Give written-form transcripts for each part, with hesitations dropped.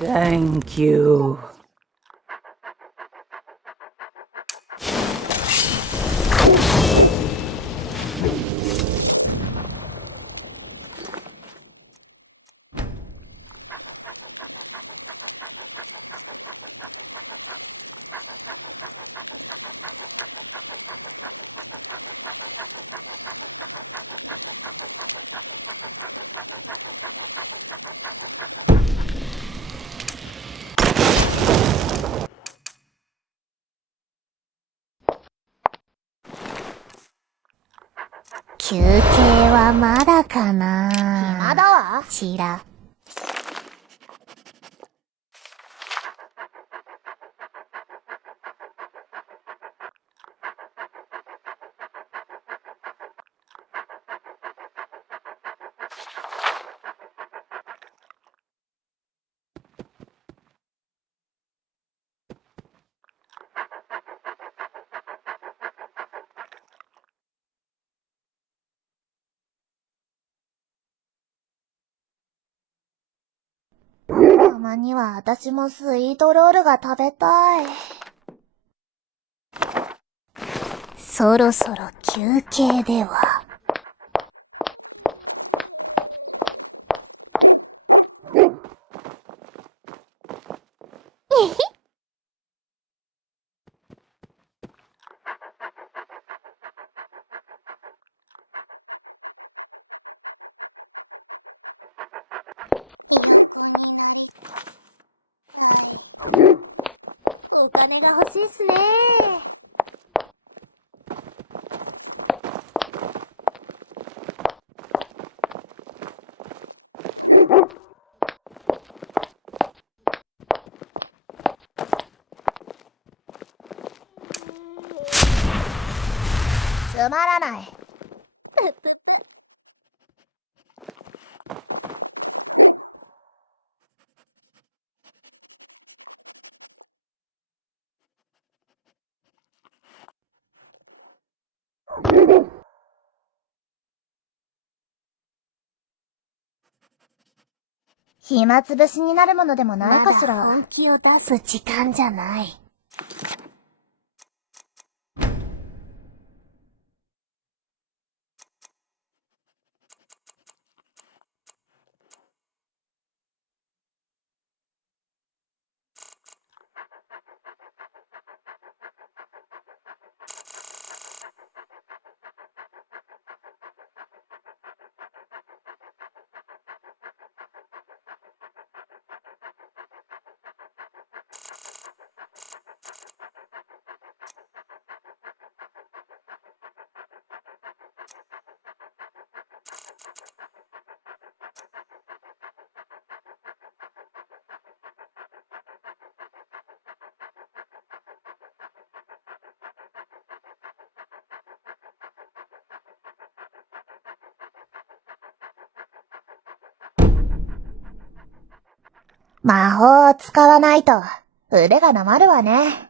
Thank you. 休憩はまだかな。暇だわ。ちら。たまには私もスイートロールが食べたい。そろそろ休憩では。お金が欲しいっすね。つまらない。暇つぶしになるものでもないかしら。まだ本気を出す時間じゃない。魔法を使わないと腕がなまるわね。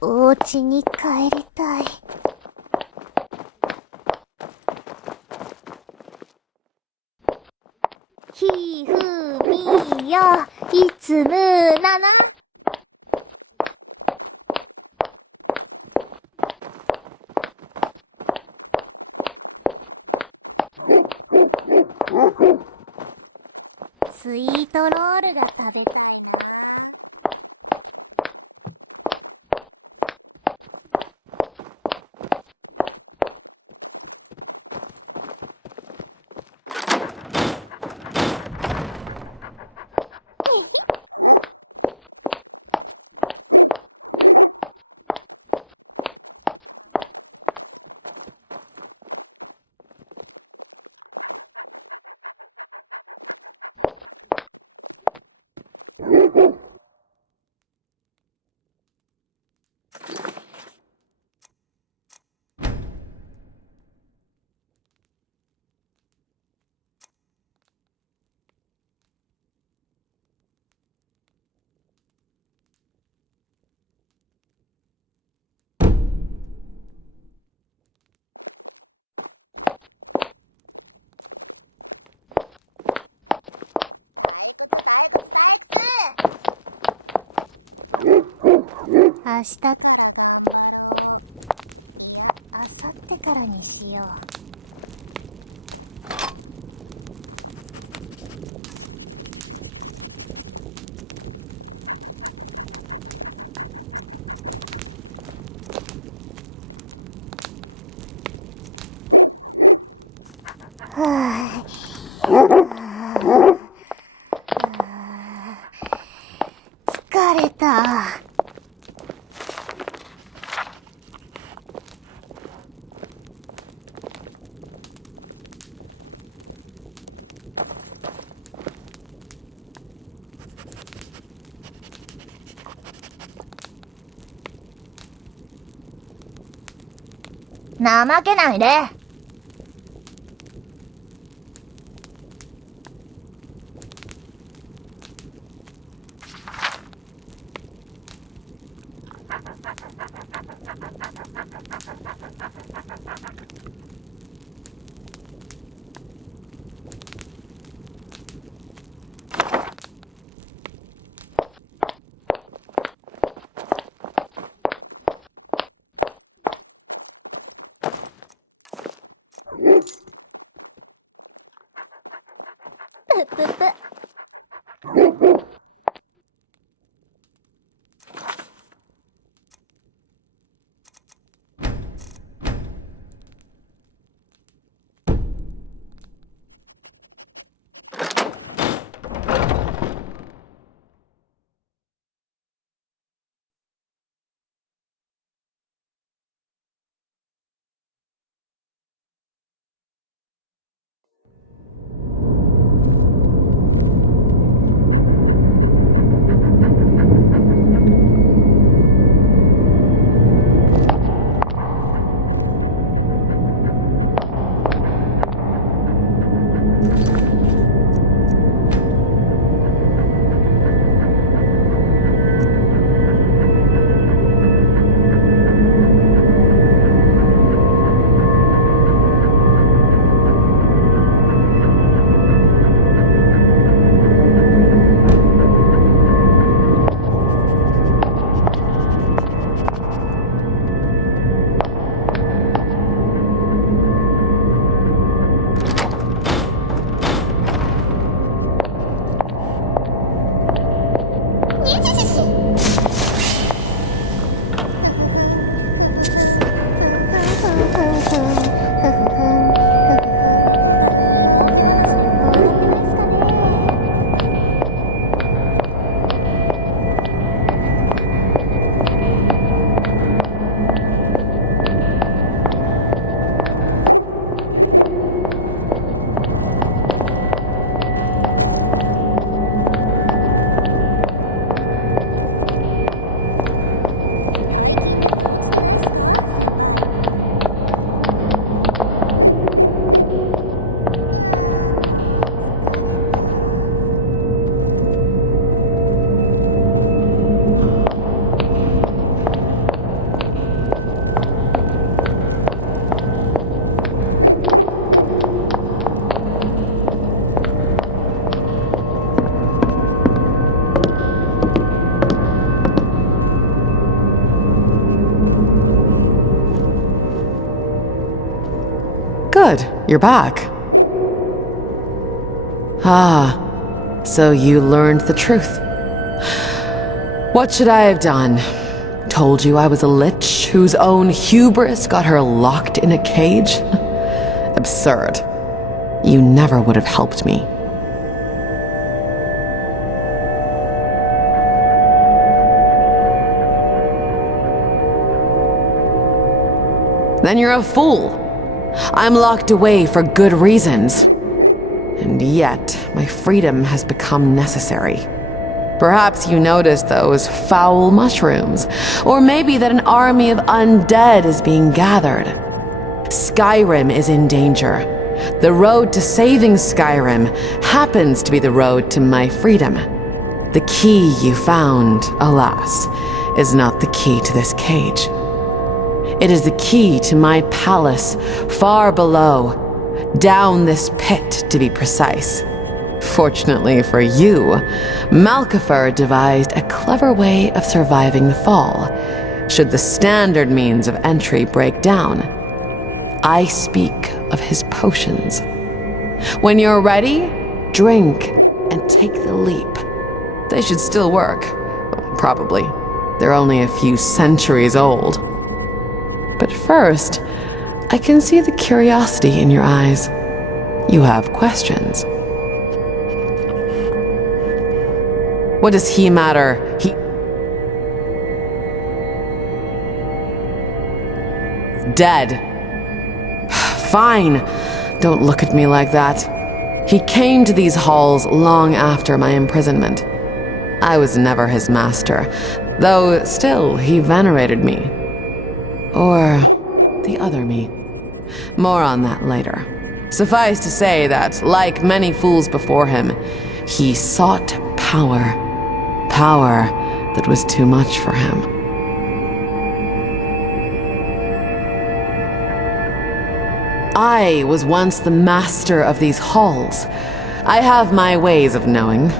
お家に帰りたい。ひふみよ、いつむなな。スイートロールが食べたい。明日、明後日からにしよう。疲れた。怠けないで。ぷぷぷ。Good, you're back. Ah, so you learned the truth. What should I have done? Told you I was a lich whose own hubris got her locked in a cage? Absurd. You never would have helped me. Then you're a fool. I'm locked away for good reasons. And yet, my freedom has become necessary. Perhaps you noticed those foul mushrooms, or maybe that an army of undead is being gathered. Skyrim is in danger. The road to saving Skyrim happens to be the road to my freedom. The key you found, alas, is not the key to this cage. It is the key to my palace, far below, down this pit to be precise. Fortunately for you, Malkifer devised a clever way of surviving the fall, should the standard means of entry break down. I speak of his potions. When you're ready, drink and take the leap. They should still work. Probably. They're only a few centuries old. But first, I can see the curiosity in your eyes. You have questions. What does he matter? He's dead. Fine. Don't look at me like that. He came to these halls long after my imprisonment. I was never his master, though still he venerated me. Or the other me. More on that later. Suffice to say that, like many fools before him, he sought power. Power that was too much for him. I was once the master of these halls. I have my ways of knowing.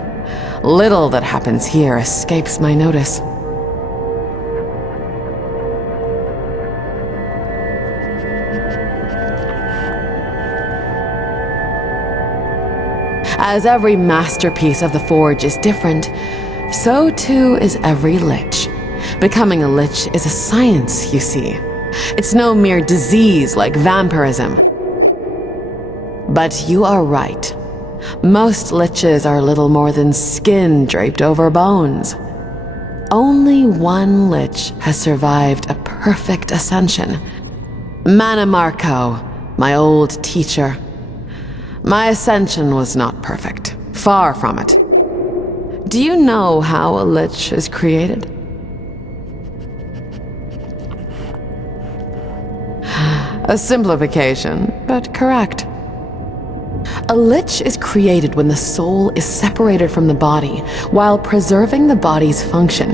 Little that happens here escapes my notice. As every masterpiece of the Forge is different, so too is every lich. Becoming a lich is a science, you see. It's no mere disease like vampirism. But you are right. Most liches are little more than skin draped over bones. Only one lich has survived a perfect ascension. Mana Marco, my old teacher. My ascension was not perfect. Far from it. Do you know how a lich is created? A simplification, but correct. A lich is created when the soul is separated from the body, while preserving the body's function.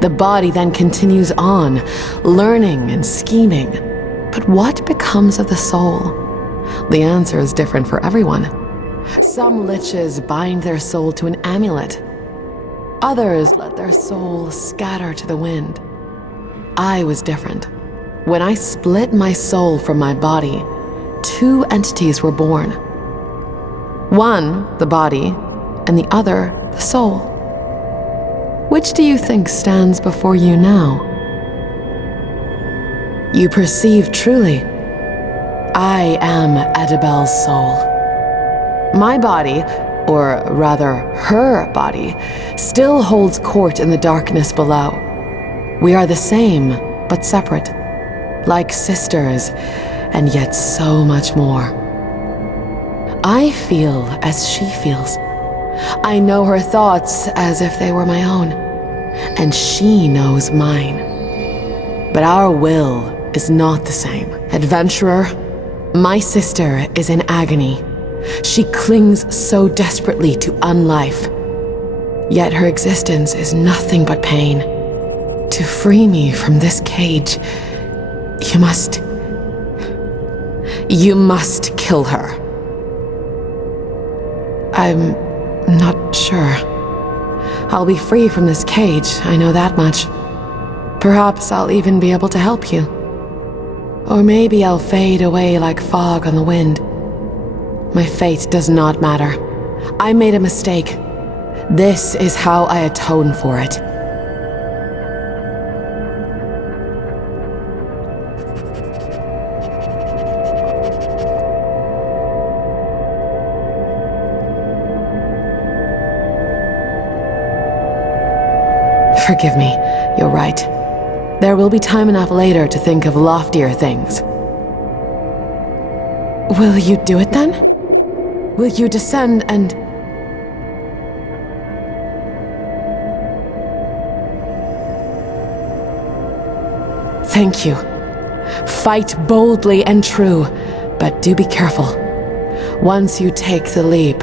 The body then continues on, learning and scheming. But what becomes of the soul? The answer is different for everyone. Some liches bind their soul to an amulet. Others let their soul scatter to the wind. I was different. When I split my soul from my body, two entities were born. One, the body, and the other, the soul. Which do you think stands before you now? You perceive truly. I am Adabel's soul. My body, or rather her body, still holds court in the darkness below. We are the same, but separate. Like sisters, and yet so much more. I feel as she feels. I know her thoughts as if they were my own, and she knows mine. But our will is not the same. Adventurer, my sister is in agony. She clings so desperately to unlife. Yet her existence is nothing but pain. To free me from this cage, you must kill her. I'm not sure. I'll be free from this cage, I know that much. Perhaps I'll even be able to help you. Or maybe I'll fade away like fog on the wind. My fate does not matter. I made a mistake. This is how I atone for it. Forgive me, you're right. There will be time enough later to think of loftier things. Will you do it then? Will you descend and... Thank you. Fight boldly and true, but do be careful. Once you take the leap,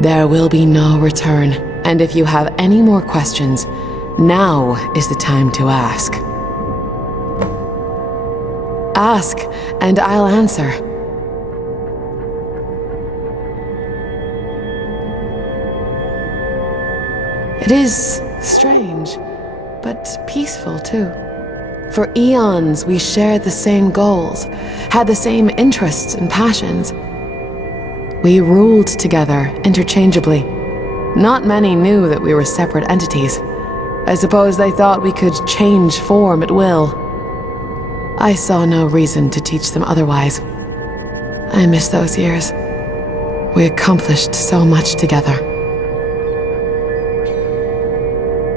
there will be no return. And if you have any more questions, now is the time to ask. Ask, and I'll answer. It is strange, but peaceful too. For eons, we shared the same goals, had the same interests and passions. We ruled together interchangeably. Not many knew that we were separate entities. I suppose they thought we could change form at will. I saw no reason to teach them otherwise. I miss those years. We accomplished so much together.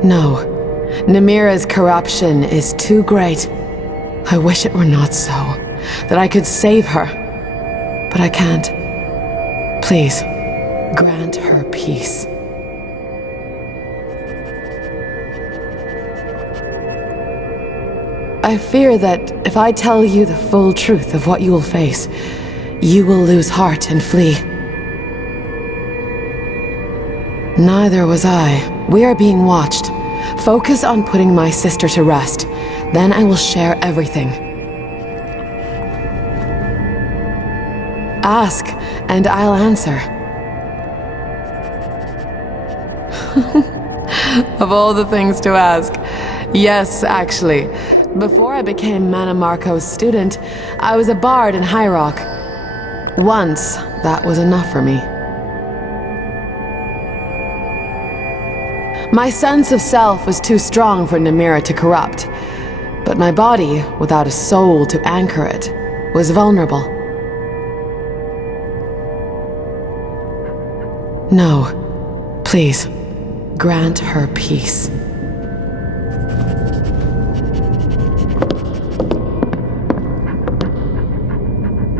No, Namira's corruption is too great. I wish it were not so, that I could save her. But I can't. Please, grant her peace. I fear that if I tell you the full truth of what you will face, you will lose heart and flee. Neither was I. We are being watched. Focus on putting my sister to rest. Then I will share everything. Ask, and I'll answer. Of all the things to ask. Yes, actually. Before I became Mana Marco's student, I was a bard in High Rock. Once, that was enough for me. My sense of self was too strong for Namira to corrupt, but my body, without a soul to anchor it, was vulnerable. No, please, grant her peace.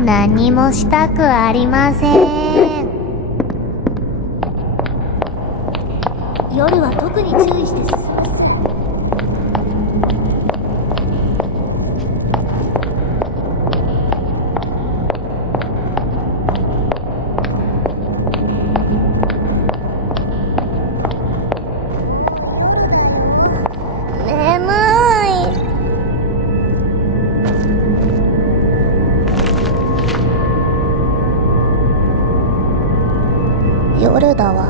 "何もしたくありません。夜は特に注意して進む。眠い。夜だわ。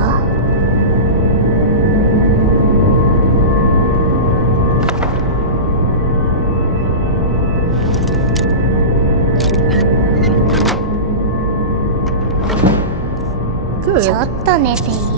ちょっと寝ていい？